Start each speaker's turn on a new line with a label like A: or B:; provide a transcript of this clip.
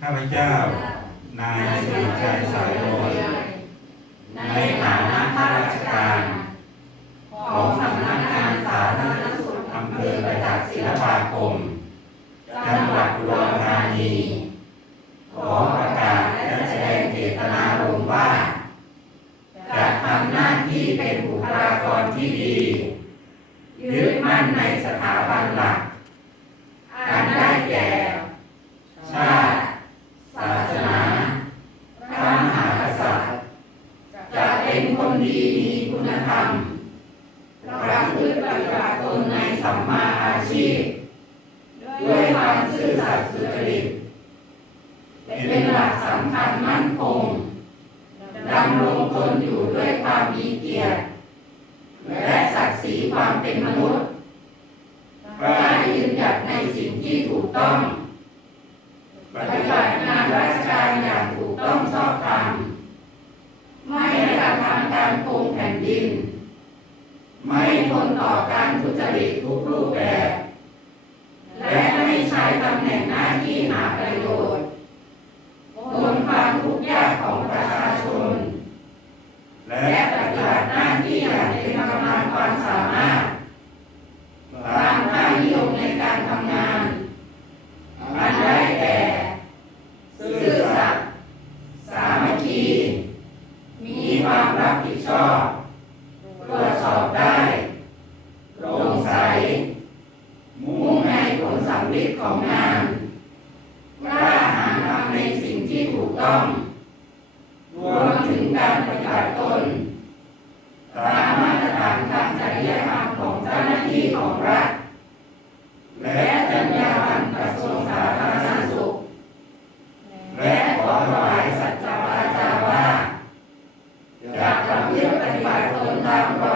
A: ข้าพเจ้า นายสิริชัยสายลอยในฐานะข้าราชการ ของสำนักงานสาธารณสุขอำเภอประจักษ์ศิลปาคม จังหวัดอุดรธานี ขอประกาศและแสดงเจตนารมณ์ว่า จะทำหน้าที่เป็นบุคลากรที่ดี เป็นคนดีมีคุณธรรมประพฤติปฏิบัติตนในสัมมาอาชีพ ด้วยความซื่อสัตย์สุจริต เป็นหลักสำคัญมั่นคงดำรงตนอยู่ด้วยความมีเกียรติ และศักดิ์ศรีความเป็นมนุษย์กล้ายืนหยัดในสิ่งที่ถูกต้อง ปฏิบัติงานราชการอย่างถูกต้องชอธรรม ไม่กระทำการโกงแผ่นดิน ไมนต่อการทุจริตทุกรูปแบบ และไม่ใช้ตำแหน่งหน้าที่หาประโยชน์บนความทุกข์ยากของประชาชน และปฏิบัติหน้าที่อย่างเต็มกำลังความสามารถตามค่านิยมในการทำงานอันได้แก่ซื่อสัตย์สามัคคี มีความรับผิดชอบ ลสำเร็จของงานกล้าหาญทำในสิ่งที่ถูกต้องรวมถึงการปฏิบัติตนตามมาตรฐานทางจริยธรรมของเจ้าหน้าที่ของรัฐ และจรรยาบรรณกระทรวงสาธารณสุข และขอถวายสัจจวาจาว่าจะประพฤติปฏิบัติตนตามรอย